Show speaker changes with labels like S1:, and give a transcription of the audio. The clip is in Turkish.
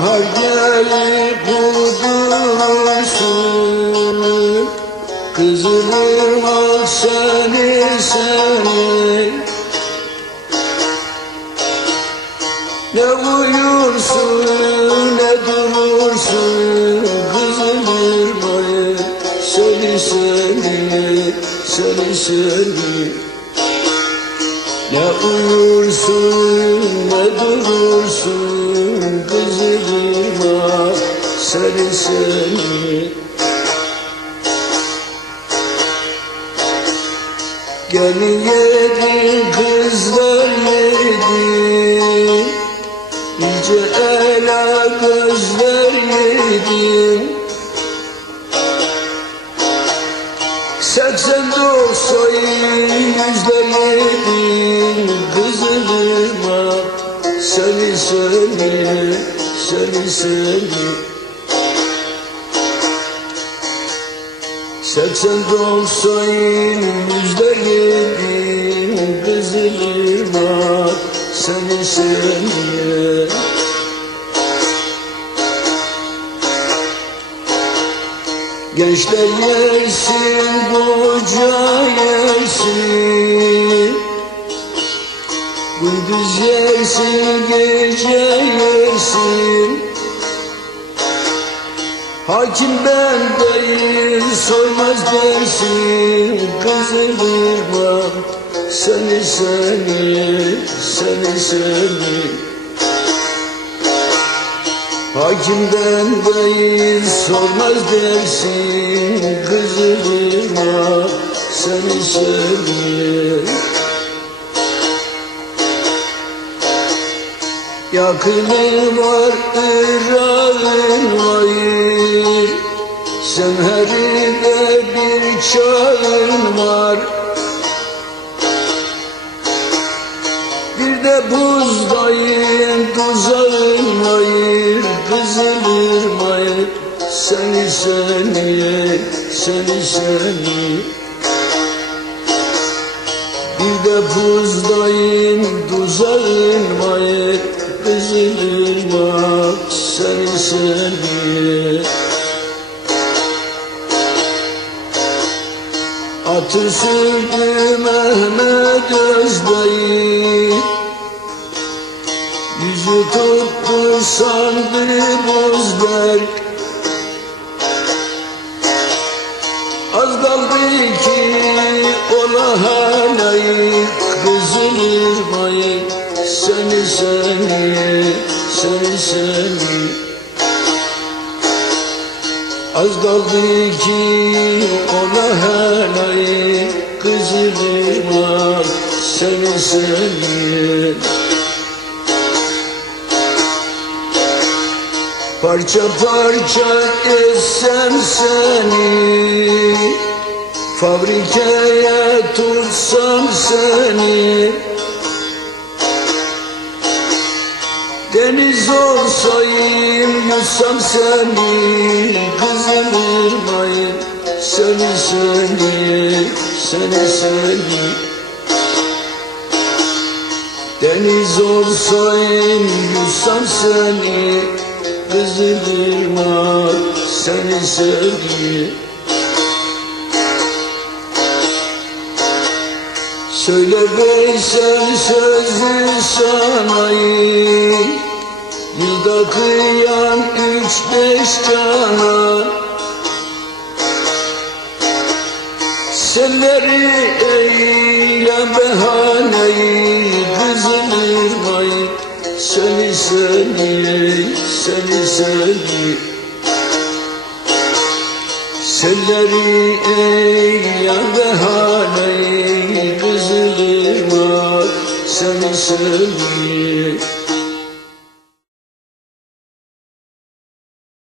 S1: Daha gelip bulursun Kızılım al seni seni. Ne uyursun ne durursun. Kızılır bayı seni seni seni seni. Ne uyursun ne durursun. Gel yedi kızlar yedi Nice ela gözler yedim Seksen doksan yüzler yedim Kızılıma seni seni seni seni Seksen doksan yüzler yedim Kızılıma seni seni Gençler yersin, koca yersin. Gündüz yersin, gece yersin. Hakim ben değil, seni seni, seni seni. Hakimden değil sormaz dersin Kızılırma seni seni. Yakının var, ırağın var Semherinde bir çağın de buzdayın, tuzağın var Kızılırmayır seni seni, seni seni. Bir de buzdayın, tuzağın var Kızılırmak seni seni. Atı sürdü Mehmet Özbey Yüzü tuttu sandı buzberk Az kaldı ki ola halayı Kızılırmayı seni seni seni seni. Az kaldı ki ona halayı Kızılırmak seni seni Parça parça etsem seni Fabrikaya tutsam seni. Deniz olsayım yutsam seni Kızım ırmayın seni seni seni seni. Deniz olsayım yutsam seni Kızım ırmak seni seni Söyle Veysel sözü sanayı Yılda kıyan üç beş cana. Selleri eyle behaneyi seni seni seni. Selleri eyle behaneyi Kızılırmak seni seni